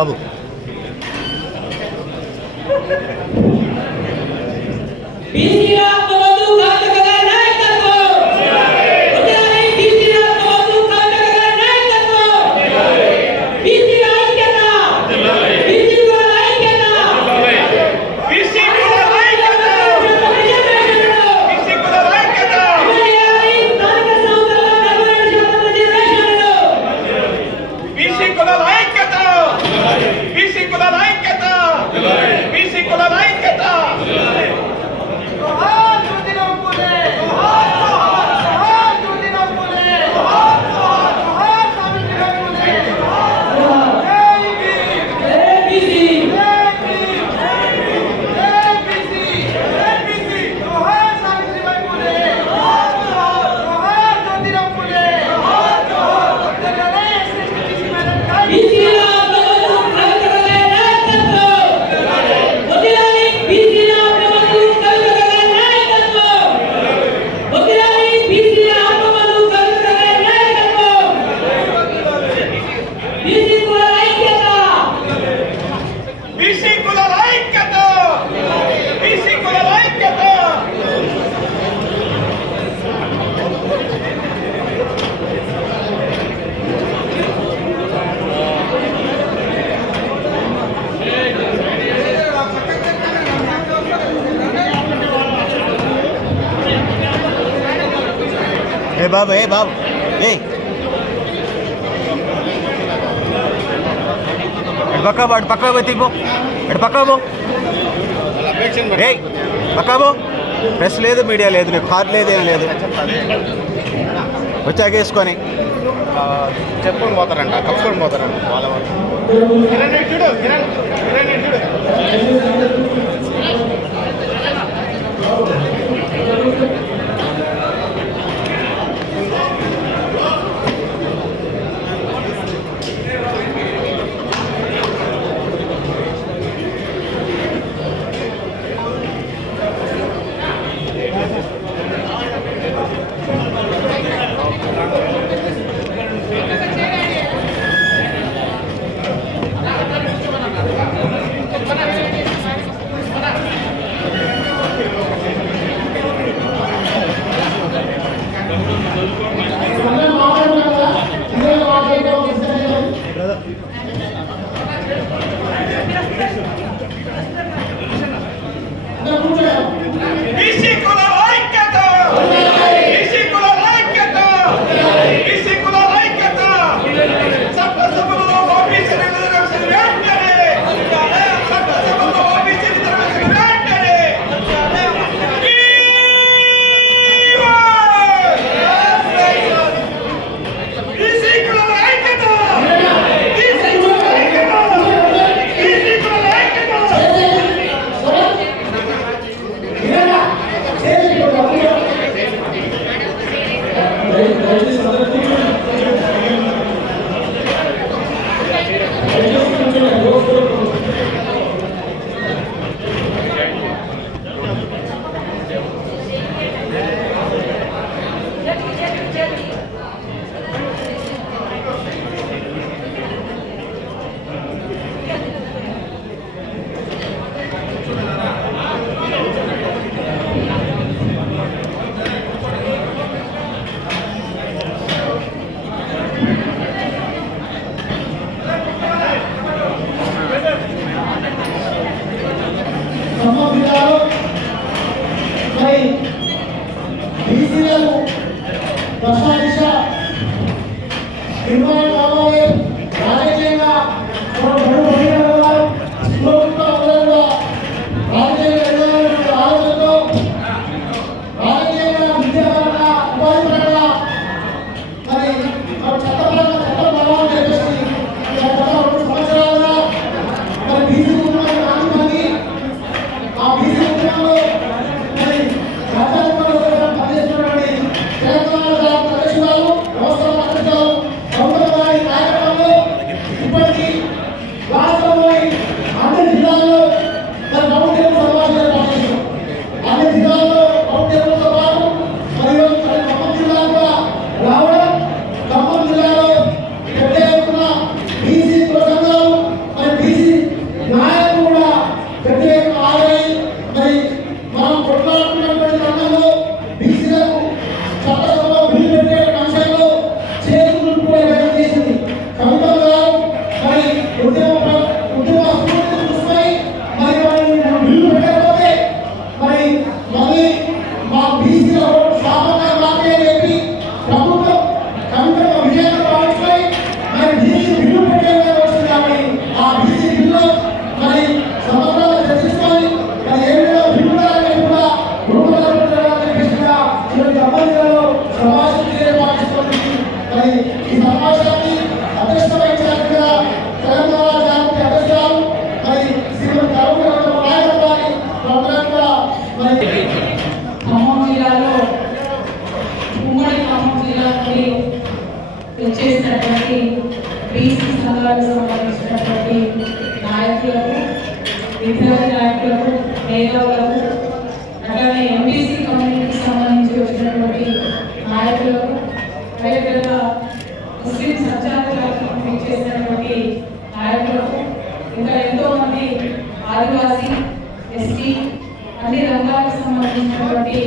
బాబు బాబు బాబు పక్కా బో పక్కా పో తీపో అటు పక్కా పో పక్కా పో ప్రెస్ లేదు మీడియా లేదు నీకు కార్డు లేదు ఏం లేదు వచ్చాక వేసుకొని చెప్పుకొని పోతారంట కప్పుకొని పోతారంట వాళ్ళ నాయకులకు, విద్యార్థి నాయకులకు, మేధావులకు, అట్లానే ఎంబీసీ కమ్యూనిటీకి సంబంధించి వచ్చినటువంటి నాయకులకు, అదేవిధంగా ముస్లిం సంచాలకులకు చేసినటువంటి నాయకులకు, ఇంకా ఎంతో మంది ఆదివాసీ, ఎస్టీ అన్ని రంగాలకు సంబంధించినటువంటి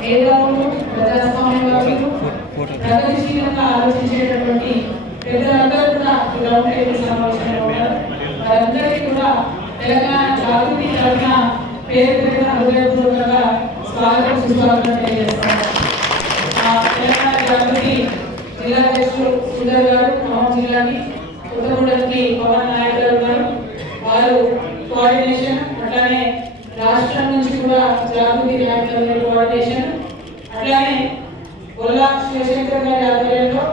మేధావులు, ప్రజాస్వామ్యవాదులు, ప్రగతిశీలంగా ఆలోచించేటటువంటి పెద్దలందరూ కూడా గ్రౌండ్ టేబుల్ సమావేశంలో ఉన్నారు. వారందరికీ కూడా తెలంగాణ జాగృతి తరఫున పేరు పేరున హృదయపూర్వకంగా స్వాగతం, సుస్వాగతం తెలియజేస్తున్నారు. తెలంగాణ జాగృతి జిల్లా అధ్యక్షులు సుందర్ గారు, ఖమ్మం జిల్లాని, కొత్తగూడెంకి పవన్ నాయక్ గారు ఉన్నారు. వారు కోఆర్డినేషన్, అట్లానే రాష్ట్రం నుంచి కూడా జాగృతి నాయకుల కోఆర్డినేషన్, అట్లానే గొల్లా శివశంకర్ గారి ఆధ్వర్యంలో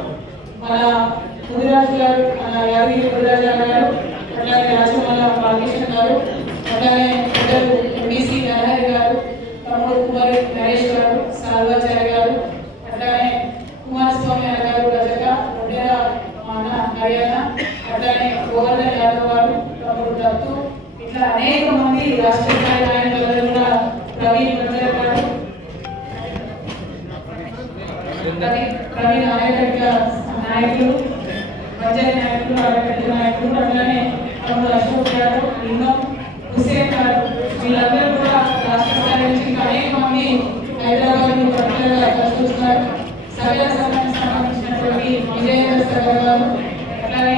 మన ముదిరాజు గారు, మన యాదగిరి ముదిరాజు గారు, అట్లానే రాజమల్ల బాలకృష్ణ గారు, అట్లానే పెద్దలు ఎంబీసీ నరహరి గారు, తమ్ముడు కుమారి నరేష్ గారు, సాల్వాచార్య గారు, అట్లానే కుమారస్వామి గారు, రజక ఉండేరా మన హర్యానా, అట్లానే గోవర్ధన్ యాదవ్ గారు, తమ్ముడు దత్తు, ఇట్లా అనేక మంది రాష్ట్ర స్థాయి నాయకులందరూ కూడా, ప్రవీణ్ మంజర్ గారు, ప్రవీణ్ ఆర్యకట్ట నాయకులు, మంజరి నాయకులు, ఆర్యకట్ట నాయకులు, అట్లానే తమ్ముడు అశోక్ గారు, లింగం హుసేన్ గారు, వీళ్ళందరూ కూడా రాష్ట్ర స్థాయి నుంచి ఇంకా అనేక మంది హైదరాబాద్ పర్టికులర్గా చూస్తున్నారు. సభ్య సంఘానికి సంబంధించినటువంటి విజయేంద్ర సాగర్ గారు, అట్లానే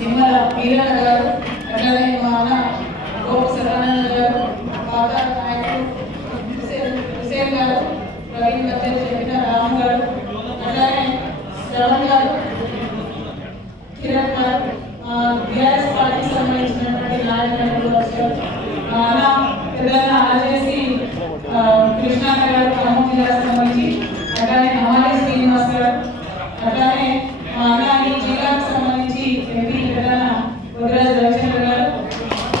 నిమ్మల వీరన్న గారు, అట్లానే మా అన్న గోపు సదానంద గారు, పాత నాయకులు హుసేన్ గారు, ప్రవీణ్ గారు, చెప్పిన రామ్ గారు, అట్లానే శ్రవణ్ గారు, కిరణ్ గారు, బీఆర్ఎస్ పార్టీకి సంబంధించినటువంటి నాయకులు వచ్చారు. మా అన్న పెద్దన్న ఆర్జేసి కృష్ణ గారు, ఖమ్మం జిల్లాకు సంబంధించి, అట్లానే అమాలి శ్రీనివాస్ గారు, అట్లానే మా అన్న ఈ జిల్లాకు సంబంధించి ఎంపీ పెద్దన్న ముదిరాజు రవిచంద్ర గారు,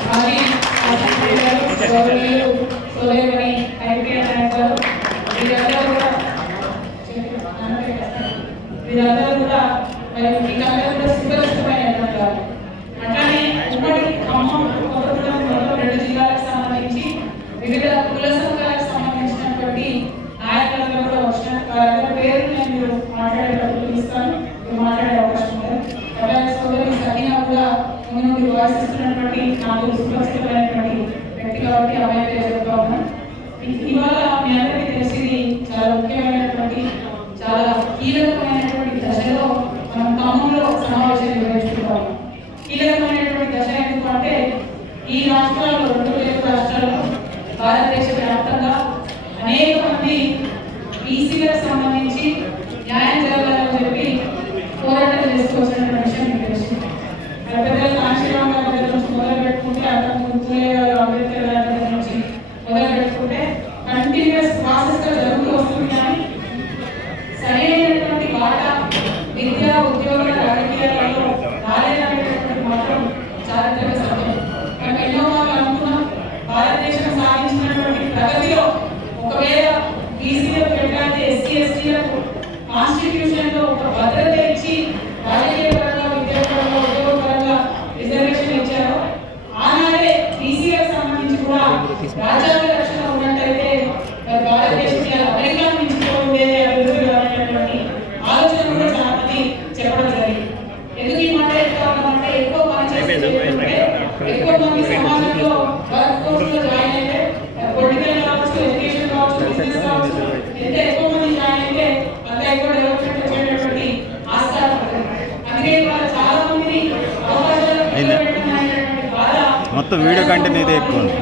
మాజీ అసెంబ్లీ గారు, గౌరవనీయులు సోలేమణి ఐపీఎస్ నాయక్ గారు, వీరందరూ కూడా మరి మీకందరూ కూడా సుపరిచితమైనటువంటి వారు. అట్లానే ఉమ్మడి ఖమ్మం, కొత్తగూడెం, మొత్తం 2 జిల్లాలకు సంబంధించి వివిధ కుల సంఘాలకు సంబంధించినటువంటి నాయకులందరూ కూడా వచ్చిన వారందరి పేర్లు నేను మీరు మాట్లాడేటప్పుడు ఇస్తాను, మీరు మాట్లాడే అవకాశం ఉంది. అట్లానే సోదరి సతీనా కూడా ముందు నుండి వాసిస్తున్నటువంటి నాకు సుపరిచితమైనటువంటి వ్యక్తి కాబట్టి అమ్మాయి పేరు చెప్తా ఉన్నాను. ఇవాళ మీ అందరికీ తెలిసింది చాలా ముఖ్యమైనటువంటి, చాలా కీలకమైనటువంటి దశలో మనం ఖమ్మంలో సమావేశం నిర్వహించుకుంటాము. కీలకమైనటువంటి దశ ఎందుకు అంటే ఈ రాష్ట్రాల్లో, 2 తెలుగు రాష్ట్రాల్లో, భారతదేశ వ్యాప్తంగా అనేక మంది బీసీలకు సంబంధించి న్యాయం జరగాలని చెప్పి పోరాటం చేసుకోవాల్సిన విషయం మీకు తెలిసింది. పెద్దల కాశీరామ్ గారి దగ్గర నుంచి మొదలు పెట్టుకుంటే, అంతకుముందు అంబేద్కర్ గారి దగ్గర నుంచి మొదలు పెట్టుకుంటే కంటిన్యూస్ ప్రాసెస్ గా జరుగుతూ వస్తుంది. కానీ సరైనటువంటి వాటా విద్యా, ఉద్యోగ, రాజకీయాలలో రాలేదనేటటువంటి మాత్రం చారిత్రక సత్యం. మనం ఎన్నో మార్లు అనుకున్నాం, భారతదేశం సాధించినటువంటి ప్రగతిలో ఒకవేళ బీసీలకు ఎట్లాంటి ఎస్సీ ఎస్టీలకు కాన్స్టిట్యూషన్ లో ఒక భద్రత ఇచ్చి రాజకీయ పరంగా, విద్యాపరంగా, ఉద్యోగపరంగా రిజర్వేషన్ ఇచ్చారో, ఆనాడే బీసీలకు సంబంధించి కూడా రాజ్యాంగ రక్షణ ఉన్నట్టయితే భారతదేశం అమెరికా మించిపోయిందే అభివృద్ధి అనేటువంటి ఆలోచన కూడా చాలా మంది చెప్పడం జరిగింది. ఎందుకు ఈ మాట చెప్తామంటే, ఎక్కువ పని చేస్తే ఎక్కువ మంది సమాజంలో వర్క్ ఫోర్స్ లో జాయిన్ అయితే, పొలిటికల్ కావచ్చు, ఎడ్యుకేషన్ కావచ్చు, బిజినెస్ కావచ్చు, ఎంత ఎక్కువ మంది జాయిన్ అయితే అంత ఎక్కువ డెవలప్మెంట్ వచ్చేటటువంటి ఆస్కారం ఉంటుంది. అందుకే ఇవాళ చాలా మందిని అవకాశాలు బాధ మొత్తం వీడియో కంటెంట్ ఇదే ఎక్కువ ఉంది.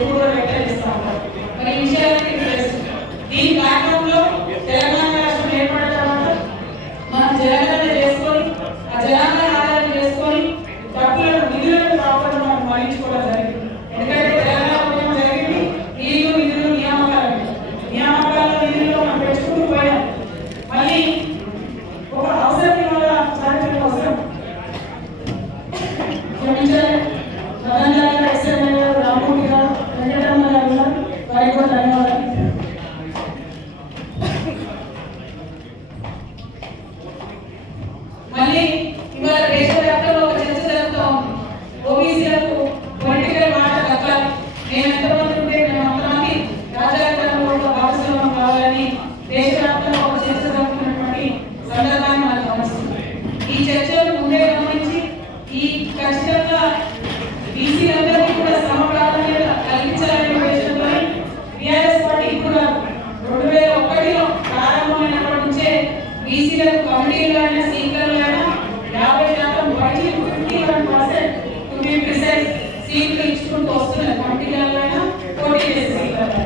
మరి ఈ విషయాలన్నీ తెలుసు. దీని కారణంలో తెలంగాణ రాష్ట్రం ఏర్పడిన తర్వాత మనం జనాభా చేసుకొని, ఆ జనాభా ఆధారం చేసుకొని డబ్బులను, నిధులను ప్రాపర్ మనం మళ్లించుకోవడం జరిగింది. ఎందుకంటే తెలంగాణ ఉద్యమం జరిగింది, నీళ్లు, నిధులు, నియామకాలు, నిధుల్లో మనం పెంచుకుంటూ పోయాం. మళ్ళీ ఒక అవసరం వల్ల చారిత్రక అవసరం క్షమించాలి. రామూర్తి గారు, వెంకటరమణ గారు, వారికి కూడా ధన్యవాదాలు. మళ్ళీ ఇవాళ సీట్లు ఇచ్చుకుంటూ వస్తున్నారు, కమిటీలలో పోటీ చేసే సీట్లలో.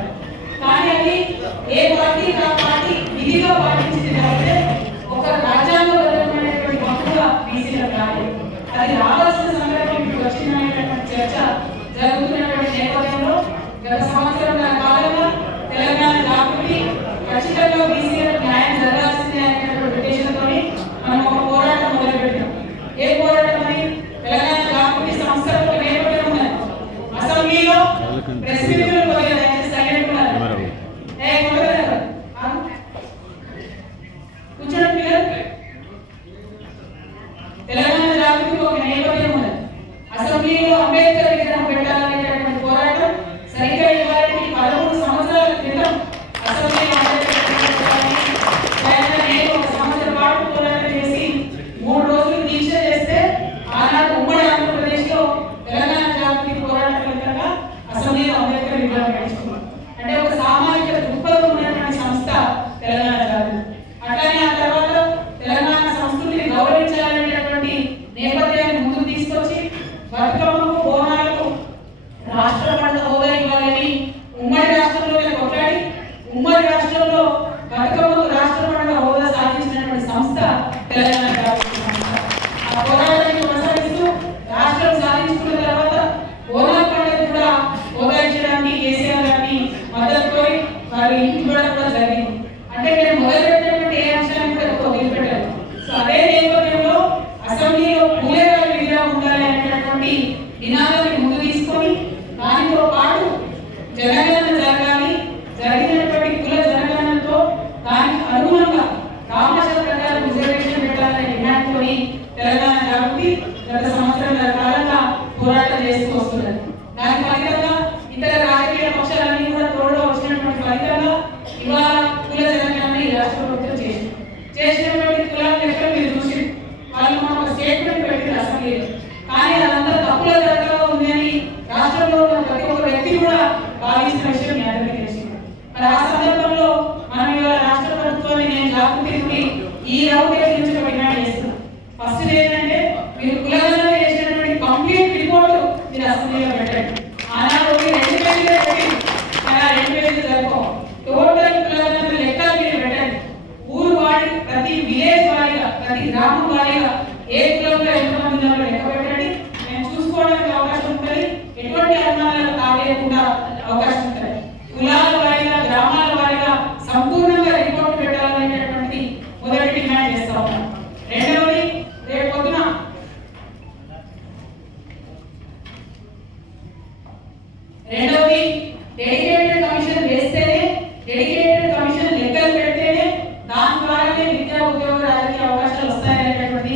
కానీ అది ఏ పార్టీ ఆ పార్టీ విధిగా పాటించింది కాబట్టి ఒక రాజ్యాంగబద్ధమైనటువంటి హక్కుగా బీసీలకు రాలేదు. అది రావాల్సిన సందర్భం ఇప్పుడు వచ్చిందనేటువంటి చర్చ జరుగుతున్నటువంటి నేపథ్యంలో గత సంవత్సరం కాలంగా తెలంగాణ జాగృతి ఖచ్చితంగా బీసీలకు న్యాయం జరగాల్సిందే అనేటువంటి ఉద్దేశంతో మనం ఒక పోరాటం మొదలుపెట్టాం. ఏ పోరాటం అని తెలంగాణ జాగృతి సంస్థలకు నేపథ్యం ఉన్నది. అసెంబ్లీలో ప్రెస్ మీట్లు సైలెంట్ ఉన్నారు. కూర్చోండి పిల్లలు. తెలంగాణ జాగృతికి ఒక నేపథ్యం ఉన్నది. అసెంబ్లీలో అంబేద్కర్ విగ్రహం పెట్టాలనేటటువంటి పోరాటం సరిగ్గా ఇవ్వాలని 13 సంవత్సరాల క్రితం అసెంబ్లీలో నేను ఒక సంవత్సరం పాటు పోరాటం చేసి 3 రోజులు దీక్ష చేస్తే ఆనాడు ఉమ్మడి ఆంధ్రప్రదేశ్లో తెలంగాణ జాగృతి పోరాట ఫలితంగా అసెంబ్లీలో అంబేద్కర్ విగ్రహం పెట్టించుకున్నాం. అంటే ఒక సామాజిక దృక్పథం ఉన్నటువంటి సంస్థ తెలంగాణ జాగృతి. అట్లానే ఆ తర్వాత తెలంగాణ సంస్కృతిని గౌరవించాలనేటువంటి నేపథ్యాన్ని ముందుకు తీసుకొచ్చి బతుకమ్మకు బోనాలకు రాష్ట్ర పండుగ హోదా ఇవ్వాలని ఉమ్మడి రాష్ట్రంలోనే కొట్లాడి ఉమ్మడి రాష్ట్రంలో బతుకమ్మకు రాష్ట్ర పండుగ హోదా సాధించినటువంటి సంస్థ తెలంగాణ జాగృతి సంస్థ. ఆ పోరాటాన్ని కొనసాగిస్తూ రాష్ట్రం సాధించుకున్న తర్వాత బోనాల పండుగ కూడా హోదా ఇచ్చడానికి కేసీఆర్ గారిని మద్దతు కోరి వారు ఇంటి కూడా జరిగింది. అంటే నేను మొదలుపెట్టినటువంటి ఏ అంశాన్ని కూడా ఎక్కువ వదిలిపెట్టాను. సో అదే నేపథ్యంలో అసెంబ్లీలో పూలే గారి విగ్రహం ఉండాలి అనేటటువంటి నినాదాన్ని ముందు తీసుకొని దానితో పాటు జనగణన జరగాలి, జరిగినటువంటి కుల జనగణనతో దానికి అనుగుణంగా రామశర ప్రకారం రిజర్వేషన్ పెట్టాలనే డిమాండ్తో తెలంగాణ జాగృతి గత సంవత్సరాల కాలంగా పోరాటం చేస్తూ వస్తున్నది. దాని ఫలితంగా ఇతర రాజకీయ పక్షాలన్నీ కూడా తోడుగా వచ్చినటువంటి ఫలితంగా ఇవాళ కుల జనగణన ఈ రాష్ట్ర ప్రభుత్వం చేసినటువంటి కులాల లెక్కలు మీరు చూసి వాళ్ళు మన ఒక స్టేట్మెంట్ పెట్టింది అసెంబ్లీలో. కానీ అదంతా తప్పుల జరగలో ఉంది అని రాష్ట్రంలో ఉన్న ప్రతి ఒక్క వ్యక్తి కూడా భావించిన విషయం మీ అందరికీ తెలిసింది. మరి ఆ సందర్భంలో మనం ఇవాళ రాష్ట్ర ప్రభుత్వాన్ని నేను జాగృతి నుండి ఈ రౌండ్ నుంచి ఒక డిమాండ్ చేస్తున్నాం. ఫస్ట్ ఏంటంటే మీరు కులగణన చేసినటువంటి కంప్లీట్ రిపోర్ట్ మీరు అసెంబ్లీలో పెట్టండి. ఆనాడు 2 పేజీలే పెట్టి 2 పేజీలు సరిపోవు. టోటల్ కులగణన లెక్కలు మీరు పెట్టండి. ఊరు వాడి ప్రతి విలేజ్ వాడిగా ప్రతి గ్రామం వాడిగా ఏ కులంలో ఎంతమంది ఉన్నారో లెక్క పెట్టండి. మేము చూసుకోవడానికి అవకాశం ఉంటుంది. ఎటువంటి అనుమానాలు తాగలేకుండా అవకాశం ఉంటుంది. కులాల వారిగా గ్రామాల వారిగా సంపూర్ణంగా రిపోర్ట్ పెట్టాలనేటటువంటి మొదటి డిమాండ్ చేస్తా ఉన్నాం. రెండవది రేపు పొద్దున డెడికేటెడ్ కమిషన్ వేస్తేనే డెడికేటెడ్ కమిషన్ లెక్కలు పెడితేనే దాని ద్వారానే విద్యా ఉద్యోగ రాజకీయ అవకాశాలు వస్తాయనేటటువంటి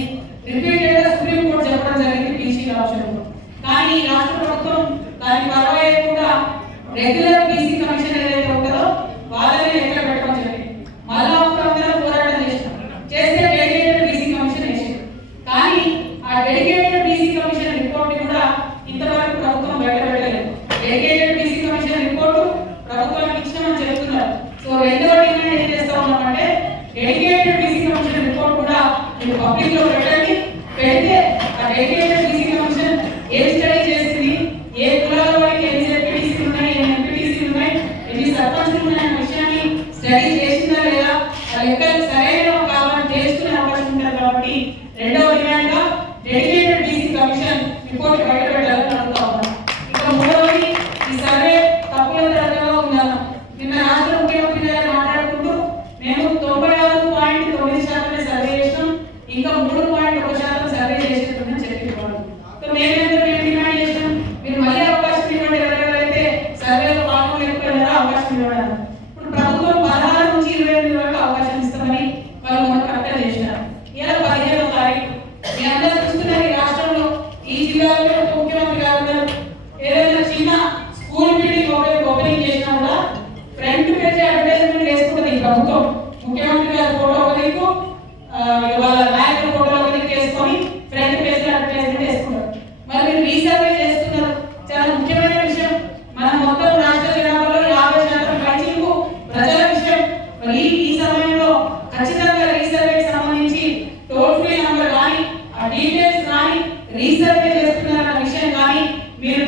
రిపీటెడ్ గా సుప్రీం కోర్టు చెప్పడం జరిగింది బీసీ అంశంలో. కానీ రాష్ట్ర ప్రభుత్వం దానికి పర్వాలేకుండా రెగ్యులర్ బీసీ కమిషన్ ఏదైతే ఉంటుందో వాళ్ళని లెక్కలు పెట్టడం జరిగింది. మళ్ళా ఒక పోరాటం చేస్తే డెడికేటెడ్ బీసీ కమిషన్ వేసింది. కానీ ఆ డెడికేటెడ్ బీసీ కమిషన్ రిపోర్ట్ కూడా ఇంతవరకు ప్రభుత్వం బయట పెట్టలేదు. డెడికేటెడ్ బీసీ కమిషన్ రిపోర్టు ప్రభుత్వానికి ఇచ్చామని చెప్తున్నారు. సో రెండవ డిమాండ్ ఏం చేస్తా ఉన్నామంటే డెడికేటెడ్ బీసీ కమిషన్ రిపోర్ట్ కూడా మీరు పబ్లిక్ లో పెట్టండి. పెడితే ఆ డెడికేటెడ్ బీసీ కమిషన్ ఏ స్టడీ చేసింది, ఏ కులాల వారికి ఎన్ని జెడ్పీటీసీలు ఉన్నాయి, ఎన్ని ఎంపీటీసీలు ఉన్నాయి, ఎన్ని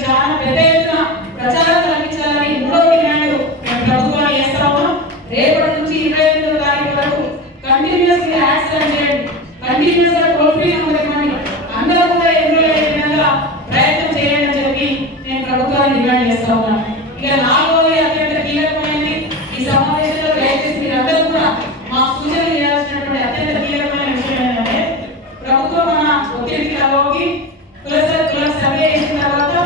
చాలా పెద్ద ఎత్తున ప్రచారం కల్పించాలని మూడో డిమాండ్ మేము ప్రభుత్వాన్ని చేస్తా ఉన్నాం. రేపటి నుంచి 28వ తారీఖు వరకు కంటిన్యూస్లీ యాడ్స్ రన్ చేయండి, కంటిన్యూస్ గా టోల్ ఫ్రీ నెంబర్ ఇవ్వండి, అందరూ కూడా ఎన్రోల్ అయ్యే విధంగా ప్రయత్నం చేయండి అని చెప్పి నేను ప్రభుత్వాన్ని డిమాండ్ చేస్తా ఉన్నాను. ఇక నాలుగోది అత్యంత కీలకమైనది ఈ సమావేశంలో దయచేసి మీరందరూ కూడా మాకు సూచనలు చేయాల్సినటువంటి అత్యంత కీలకమైన విషయం ఏంటంటే ప్రభుత్వం మన ఒత్తిడికి తలవగి కుల సర్వే చేసిన తర్వాత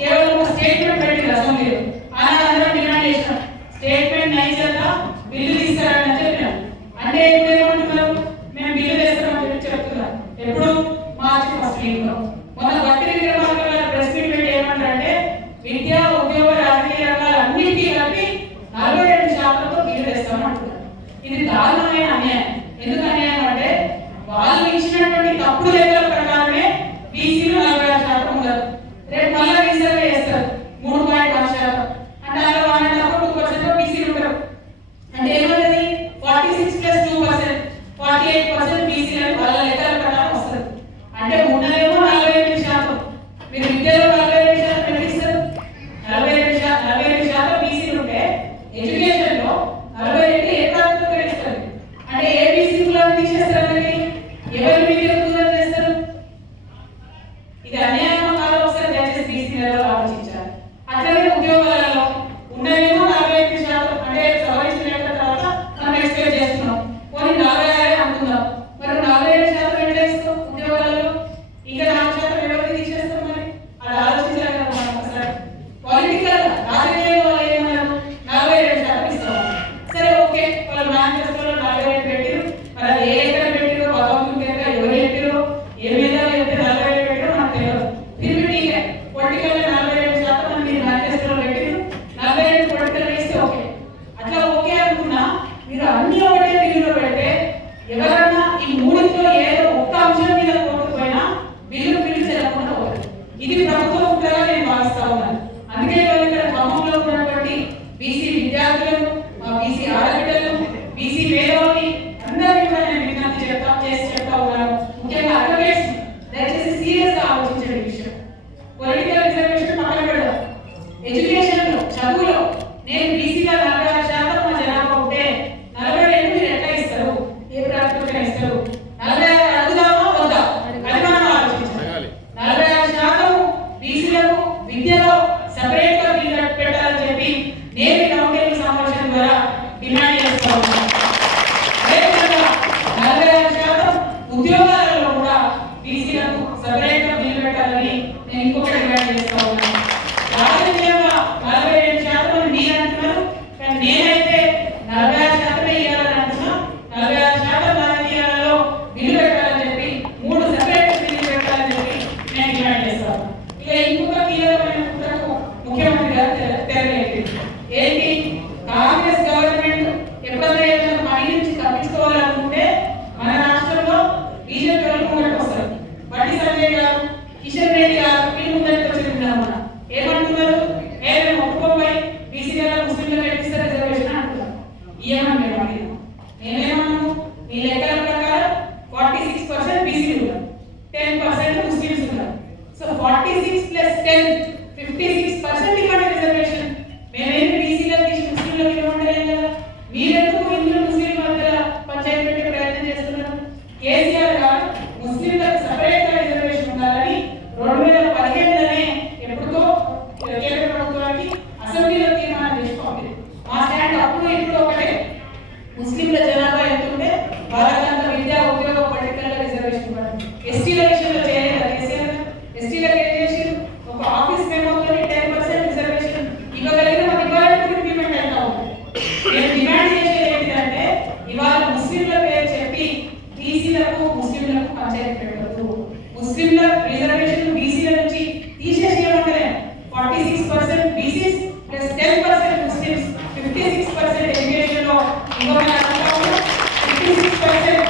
కేవలం ఒక స్టేట్మెంట్ పెట్టింది అసెంబ్లీలో. అందరం డిమాండ్ చేసినాం స్టేట్మెంట్ నైజత బిల్లు తీసుకురాని చెప్పినాం. అంటే ఇప్పుడు ఏమంటున్నారు, మేము బిల్లు తెస్తామని చెప్పి చెప్తున్నారు. ఎప్పుడు మార్చి 1st వీక్లో మొన్న బట్టి ప్రెస్ మీట్ పెట్టి ఏమంటారంటే విద్య ఉద్యోగ రాజకీయ రంగాలు అన్నింటికీ కలిపి 42%తో బిల్లు తెస్తామంటున్నారు. ఇది దారుణమైన అన్యాయం. ఎందుకు అన్యాయం అంటే వాళ్ళు ఇచ్చినటువంటి తప్పుడు లెక్కల ప్రకారమే బీసీలు 46% ఉన్నారు. రేపు మళ్ళీ రీసర్వే చేస్తారు 3.1%. అంటే అలా 1.5% బీసీలు ఉంటారు. అంటే ఏమవుతుంది 46 + 2% 48% బీసీలు వాళ్ళ లెక్కల ప్రకారం వస్తారు. అంటే ఉన్నదేమో 48%. మీరు విద్యలో 48% పెట్టిస్తారు. 48% బీసీలు ఉంటే ఎడ్యుకేషన్ లో 42 ఏ ప్రాంతంలో పెట్టిస్తారు. అంటే ఏ బీసీ కులాన్ని తీసేస్తారు, ఎవరి విద్య కులాన్ని చేస్తారు. ఇది అన్యాయం కాదు. ఒకసారి దయచేసి బీసీ లెవెల్లో ఆలోచించాలి. అట్లనే ఉద్యోగాలలో ఉన్నదేమో 45%. అంటే సవరించిన లెక్కల తర్వాత మనం ఎక్స్పెక్ట్ చేస్తున్నాం. కొన్ని 46 అనుకుందాం. మరి 47% ఎట్లా ఇస్తాం ఉద్యోగాలలో? ఇంకా 4% ఎవరికి తీసేస్తాం? మరి అది ఆలోచించాలి కదా మనం ఒకసారి. పొలిటికల్ రాజకీయంలో వాళ్ళు ఏమన్నారు 47% ఇస్తాం. సరే ఓకే, వాళ్ళు మేనిఫెస్టోలో 47 పెట్టారు. మరి అది ఏ ఎక్కడ పెట్టారో భగవంతుని దగ్గర ఎవరు చెప్పారో ఏ మీద చెప్తే 47 పెట్టారో నాకు తెలియదు. తిరిగి పొలిటికల్ 47% మనం మీరు మేనిఫెస్టోలో పెట్టారు. 47 పొలిటికల్ వేస్తే ఓకే. అట్లా ఓకే అనుకున్నా మీరు అన్ని ఒకటే బిల్లులో పెడితే ఎవరన్నా ఈ మూడింటిలో ఏదో ఒక్క అంశం మీద కోరుకుపోయినా బిల్లు చెల్లకుండా పోతుంది. ఇది ప్రభుత్వం ఉంటుందా నేను భావిస్తా ఉన్నాను. అందుకే ఇక్కడ ఖమ్మంలో ఉన్నటువంటి బీసీ విద్యార్థులను, బీసీ ఆడబిడ్డలను, బీసీ మేధావుని అందరినీ కూడా నేను విజ్ఞప్తి చెప్తా ఉన్నాను. ముఖ్యంగా అడ్వకేట్స్ దయచేసి సీరియస్ గా ఆలోచించండి విషయం. పొలిటికల్ రిజర్వేషన్ పక్కన పెడదాం. ఎడ్యుకేషన్ లో చదువులో నేను బీసీగా 46% మా జనాభా ఉంటే 42 మీరు ఎట్లా ఇస్తారు, ఏ ప్రాతిపదికన ఇస్తారు? 46 అడుగుదామా వద్దా అది మనం ఆలోచించాలి. 46% బీసీలకు విద్యలో సెపరేట్ గా బిల్లు పెట్టాలని చెప్పి నేను రౌండ్ టేబుల్ సమావేశం ద్వారా డిమాండ్ చేస్తా ఉన్నాను. అదేవిధంగా 46% ఉద్యోగాలలో కూడా బీసీలకు సెపరేట్ గా బిల్లు పెట్టాలని నేను ఇంకొక డిమాండ్ చేస్తా ఉన్నాను. రాజకీయంగా 47% మీరు అంటున్నారు, కానీ నేనైతే 46% ఇవ్వాలని అంటున్నా. 46% రాజకీయాలలో బిల్లు పెట్టాలని చెప్పి 3 సెపరేట్ బిల్లు పెట్టాలని చెప్పి నేను డిమాండ్ చేస్తాను. ఇక ఇంకొక కీలకమైన కుట్రకు ముఖ్యమంత్రి గారు తెరలేపింది. ఏంటి? కాంగ్రెస్ గవర్నమెంట్ ఎప్పుడైతే పని నుంచి తప్పించుకోవాలనుకుంటే మన రాష్ట్రంలో బీజేపీ వాళ్ళు ముందరకు వస్తారు. బండి సంజయ్ గారు, కిషన్ రెడ్డి గారు వీళ్ళు ముందరకు వచ్చింటున్నారు. ఏమంటున్నారు? మేము ఒప్పుకోపోయి బీసీలలో ముస్లింలకు ఎక్కిస్తారు రిజర్వేషన్ అంటున్నారు. ఏమని మేము అడిగినాం? నేనేమన్నాము? ఈ లెక్కల ప్రకారం 46% బీసీలు ఉన్నారు, 10% ముస్లిమ్స్ ఉన్నారు. సో 46 + 10 56% ఇవ్వండి రిజర్వేషన్. మేమేమి బీసీలకు తీసి ముస్లింలకు ఇవ్వమంటలేం కదా. మీరెందుకు హిందువులు ముస్లిం మధ్య పంచాయతీ పెట్టే ప్రయత్నం చేస్తున్నారు? కేసీఆర్ గారు ముస్లింలకు సపరేట్ గా రిజర్వేషన్ ఉండాలని 2015లోనే ఎప్పుడుతో కేంద్ర ప్రభుత్వానికి అసెంబ్లీలో తీర్మానం చేసి పంపింది. మా స్టాండ్ అప్పుడు ఇప్పుడు ఒకటే. ముస్లింల జనాభా ఎంత ఉంటే వాళ్ళకంత విద్యా ఉద్యోగ పొలిటికల్ రిజర్వేషన్ ఇవ్వండి. ఎస్టీల విషయంలో చేయలేదు కేసీఆర్. ఎస్టీలకు ఏం చేసారు? ఒక ఆఫీస్ మెమోతో 10% రిజర్వేషన్ ఇవ్వగలిగిన మన ఇవాళ ఇంప్లిమెంట్ అవుతా ఉంది. నేను డిమాండ్ చేసేది ఏంటంటే ఇవాళ ముస్లింల పేరు చెప్పి బీసీలకు ముస్లింలకు పంచాయతీ పెట్టవద్దు. ముస్లింల రిజర్వేషన్ బీసీల నుంచి తీసేసేయమంటే 46% బీసీస్ + 10% ముస్లిమ్స్ 56% ఎడ్యుకేషన్ లో ఇవ్వమని అడుగుతా ఉన్నాం. 56%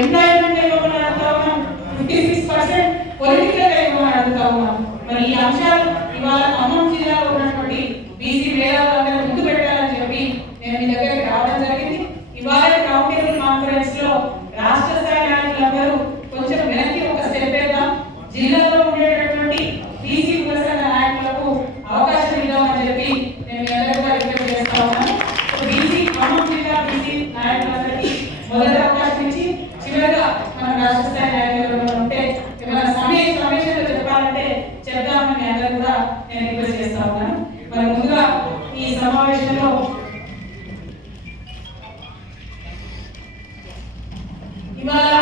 ఎంప్లాయ్మెంట్ ఇవ్వమని అడుగుతా ఉన్నాం. 56% పొలిటికల్ గా ఇవ్వమని అడుగుతా ఉన్నాం. మరి ఈ అంశాలు ఇవాళ ఖమ్మం జిల్లాలో ఉన్నటువంటి బీసీ మేధావులందరూ ముందు పెట్టాలని చెప్పి నేను మీ దగ్గరికి రావడం జరిగింది. ఇవాళ రౌండ్ టేబుల్ కాన్ఫరెన్స్ లో రాష్ట్ర స్థాయి నాయకులందరూ కొంచెం వెనక్కి ఒక స్టెప్ వేద్దాం. జిల్లాలో ఉండేటటువంటి బీసీ కుల సంఘ నాయకులకు తెలియజేస్తా ఉన్నాను. మరి ముందుగా ఈ సమావేశంలో ఇవాళ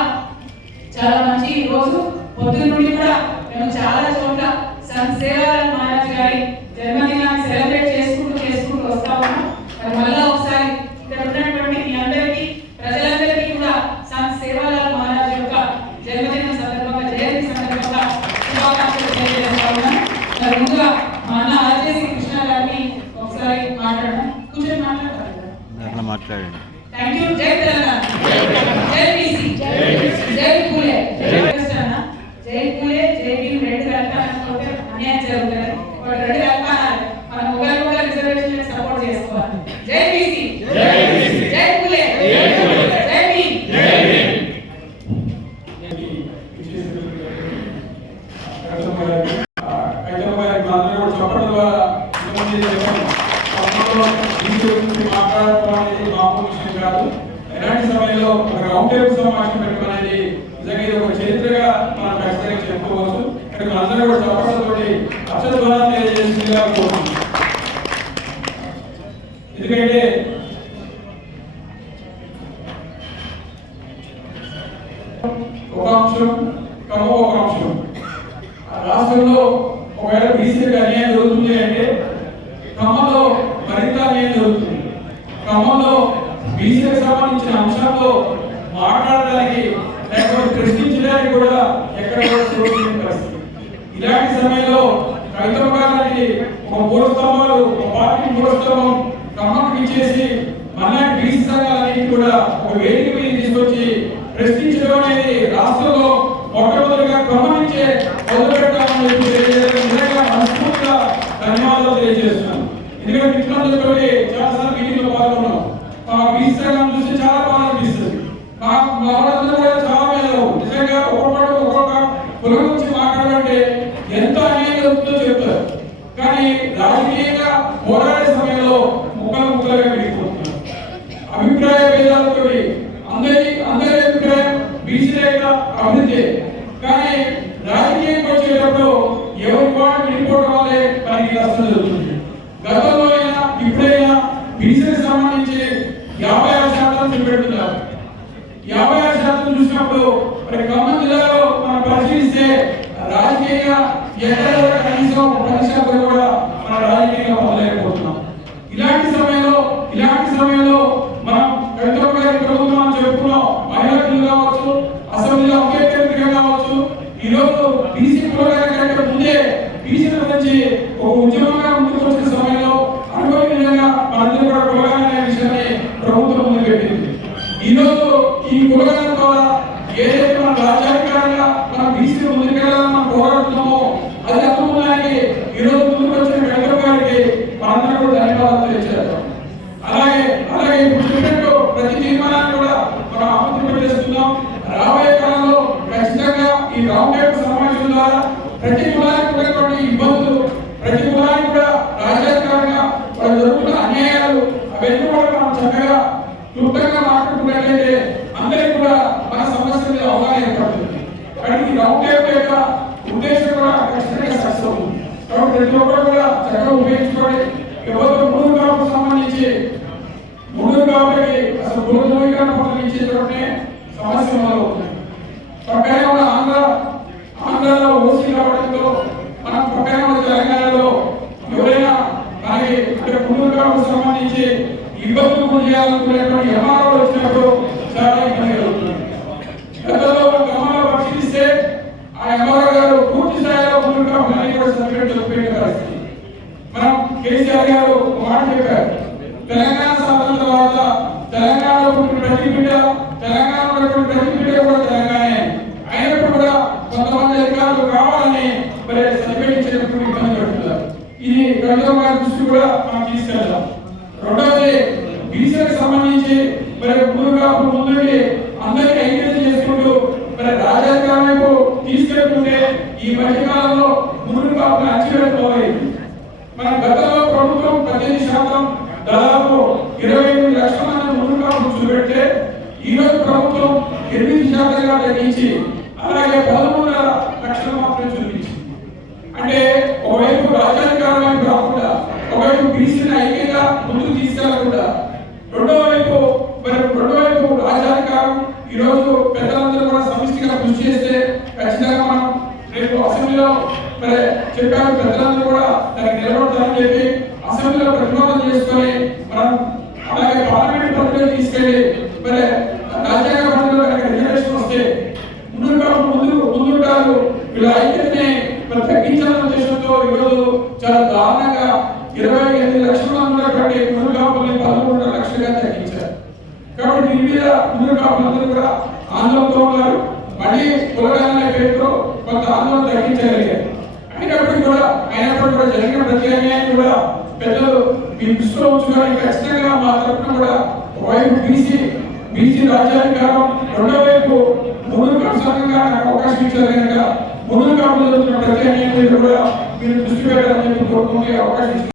చాలా మంచి రోజు. పొద్దున్న నుండి కూడా మేము చాలా చోట్ల సంత్ సేవాలాల్ మహారాజ్ గారి జన్మదినాన్ని సెలబ్రేట్ చేసుకుంటూ వస్తా ఉన్నాం. మరి మళ్ళా ఒకసారి ఇక్కడ ఉన్నటువంటి మీ అందరికీ ప్రజలందరికీ కూడా సంత్ సేవాలాల్ మహారాజ్ యొక్క జన్మదినం సందర్భంగా జయంతి సందర్భంగా శుభాకాంక్షలు తెలియజేస్తా ఉన్నాం. మరి ముందుగా మా అన్న ఆర్జేసి కృష్ణ గారిని ఒకసారి మాట్లాడడం కూర్చొని మాట్లాడండి. Thank you. జై తెలంగాణ, జై బీసీ, జై పూలే, జై పూలే, జై భీమ్. రెండు కల్పనకపోతే అన్యాయం జరుగుతుంది. ఒక రెండు కల్పనాలు మనం ఒకరికొకరు రిజర్వేషన్ సపోర్ట్ చేసుకోవాలి. జై బీసీ, జై పూలే, జై భీమ్. ఎలాంటి సమయంలో ఒక రౌండ్ టేబుల్ సమావేశం పెట్టమనేది నిజంగా ఇది ఒక చరిత్రగా మనం ఖచ్చితంగా చెప్పుకోవచ్చు. ఇక్కడ మనందరూ కూడా చప్పట్లతోటి అక్షరధ్వానం తెలియజేసిందిగా కోరుతున్నాం. ఎందుకంటే ఒక అంశం క్రమం ఒక అంశం. రాష్ట్రంలో ఒకవేళ బీసీలకు అన్యాయం జరుగుతుంది అంటే క్రమంలో మరింత అన్యాయం జరుగుతుంది. క్రమంలో బీసీలకు సంబంధించిన అంశాల్లో మాట్లాడడానికి లేకపోతే ప్రశ్నించడానికి కూడా ఎక్కడ పరిస్థితి. ఇలాంటి సమయంలో కవితకి ఒక మూడు స్తంభాలు, ఒక పార్టీ మూడు స్తంభం క్రమంకి ఇచ్చేసి మళ్ళీ బీసీ సంఘాలన్నింటి కూడా ఒక వేదిక మీద తీసుకొచ్చి ప్రశ్నించడం అనేది రాష్ట్రంలో మొట్టమొదటిగా క్రమనించే మొదలుపెట్టాలని నిజంగా మనస్ఫూర్తిగా ధన్యవాదాలు తెలియజేస్తున్నాను. ఎందుకంటే మిత్రులందరితో చాలాసార్లు మీటింగ్ లో పాల్గొన్నాం. బీసీ సంఘం చూసి చాలా బాగా అనిపిస్తుంది. వాళ్ళందరూ కూడా చాలా మేలు. నిజంగా ఒక్కొక్క కులం గురించి మాట్లాడాలంటే ఎంత అన్యాయం జరుగుతుందో చెప్తారు. కానీ రాజకీయంగా పోరాడే సమయంలో ముక్కలుగా విడిపోతున్నారు. అభిప్రాయ భేదాలతో అందరి అభిప్రాయం బీసీ అభివృద్ధి. కానీ రాజకీయంగా వచ్చేటప్పుడు ఎవరి వాడు విడిపోవడం వల్లే మనకి నష్టం జరుగుతుంది. గతంలో అయినా ఇప్పుడైనా బీసీకి సంబంధించి 56% చూపెడుతున్నారు. 56% చూసినప్పుడు మరి ఖమ్మం జిల్లాలో మనం పరిశీలిస్తే రాజకీయంగా ఎక్కడ కనీసం 10% కూడా మన రాజకీయంగా పొందలేకపోతున్నాం. ఇలాంటి సమయంలో మనం కవితమ్మ గారి ప్రభుత్వం చెప్పుకున్నాం. మహిళా బిల్లు కావచ్చు, అసెంబ్లీలో అంబేద్కర్ కావచ్చు. ఈరోజు బీసీ కులగారి కంటే ముందే బీసీల గురించి ఒక ఉద్యమంగా ముందుకు వచ్చిన సమయంలో అనుకోని విధంగా మనందరూ కూడా కులగాలి అనే విషయాన్ని ప్రభుత్వం ముందు పెట్టింది. ఈరోజు ఈ కులగాల ద్వారా ఏదైతే మన రాజ్యాంగంగా మన బీసీలు ముందుకెళ్ళాలని మనం పోరాడుతున్నామో అది అనుకున్నానికి ఈరోజు ముందుకు వచ్చిన కవితమ్మ గారికి మనందరూ కూడా ధన్యవాదాలు తెలియజేస్తాం. అలాగే ఇప్పుడు చెప్పినట్టు ప్రతి తీర్మానాన్ని కూడా మనం ఆమోదం పెట్టేస్తున్నాం. రాబోయే కాలంలో ఖచ్చితంగా ఈ రౌండ్ టేబుల్ సమావేశం ద్వారా ప్రతి కులానికి ఉన్నటువంటి ఇబ్బందులు, ప్రతి కులానికి కూడా రాజ్యాంగంగా వాళ్ళు జరుగుతున్న అన్యాయాలు అవన్నీ కూడా మనం చక్కగా క్లుప్తంగా మాట్లాడుకున్నట్లయితే అందరికీ కూడా మన సమస్య మీద అవగాహన ఏర్పడుతుంది. కానీ ఈ రౌండ్ టేబుల్ యొక్క ఉద్దేశం కూడా ఖచ్చితంగా సక్సెస్ అవుతుంది. కాబట్టి ప్రతి ఒక్కరు కూడా చక్కగా ఉపయోగించుకోండి. ఎవరు మూడు కాపులకు సంబంధించి మూడు కాపులకి అసలు భూమికరణ పత్రం ఇచ్చేటప్పుడే సమస్య మొదలవుతుంది. పక్కనే ఉన్న ఆంధ్రలో ఓసీ రావడంతో మనం పక్కనే ఉన్న తెలంగాణలో ఎవరైనా మనకి అంటే మూడు కాపులకు సంబంధించి ఇబ్బందులు గురి చేయాలనుకునేటువంటి ఎంఆర్ఓ వచ్చినప్పుడు చాలా ఇబ్బంది కలుగుతుంది. గతంలో గమనంలో పరిశీలిస్తే ఆ ఎంఆర్ఓ గారు పూర్తి స్థాయిలో మూడు కాపులని కూడా సర్టిఫికేట్ చెప్పే పరిస్థితి. మనం కేసీఆర్ గారు ఒక మాట చెప్పారు. తెలంగాణ స్వాతంత్ర తర్వాత తెలంగాణలో పుట్టిన ప్రతి బిడ్డ, తెలంగాణలో ప్రతి బిడ్డ కూడా తెలంగాణే. అయినప్పుడు కూడా కొంతమంది అధికారులు కావాలని మరి సర్టిఫికేట్ ఇచ్చేటప్పుడు ఇబ్బంది పెడుతున్నారు. ఇది కవితమ్మ గారి దృష్టి కూడా మనం తీసుకెళ్తాం. రెండవది బీసీలకు సంబంధించి మరి ముందుకి అందరికీ ఐక్యత చేసుకుంటూ మరి రాజకీయ వైపు తీసుకెళ్తుంటే ఈ మధ్యకాలంలో ముందు కాపులు అచ్చిపెట్టుకోలేదు. మన గతంలో ప్రభుత్వం 18% దాదాపు 28 లక్షల మంది ముందు కాపులు చూపెడితే ఈరోజు ప్రభుత్వం 8% తగ్గించి అలాగే 13 లక్షలు మాత్రం చూపించింది. అంటే ఒకవైపు రాజ్యాంగ ముందుకు తీసుకెళ్లకుండా రెండో వైపు రాజ్యాధికారం ఈరోజు పెద్దలందరూ కూడా సమిష్టిగా కృషి చేస్తే ఖచ్చితంగా మనం రేపు అసెంబ్లీలో మరి చెప్పారు పెద్దలందరూ కూడా దానికి నిలబడతారని చెప్పి అసెంబ్లీలో ప్రతిపాదన చేసుకొని మనం అలాగే పార్లమెంట్ పరిధిలో తీసుకెళ్లి మరి రాజ్యాంగ పరిధిలో రిజర్వేషన్ వస్తే ముందుంటారు వీళ్ళ ఐక్యతని మరి తగ్గించాలనే ఉద్దేశంతో ఈరోజు చాలా దారుణంగా 28 లక్షల మంది ఉన్నటువంటి మునుగు కాపుల్ని 13 లక్షలుగా తగ్గించారు. కాబట్టి దీని మీద మునుగు కాపులందరూ కూడా ఆందోళనతో ఉన్నారు. మళ్ళీ కులగణన పేరుతో కొంత ఆందోళన తగ్గించగలిగారు. అయినప్పటికీ కూడా జరిగిన ప్రతి అన్యాయాన్ని కూడా పెద్దలు మీ దృష్టిలో ఉంచుకొని ఖచ్చితంగా మా తరఫున కూడా ఒకవైపు బీసీ రాజ్యాధికారం, రెండో వైపు మునుగు సంఘంగా నాకు అవకాశం ఇచ్చారు కనుక మునుగు కాపులు జరుగుతున్న ప్రతి అన్యాయం మీద కూడా మీరు దృష్టి పెట్టాలని కోరుకుంటే అవకాశం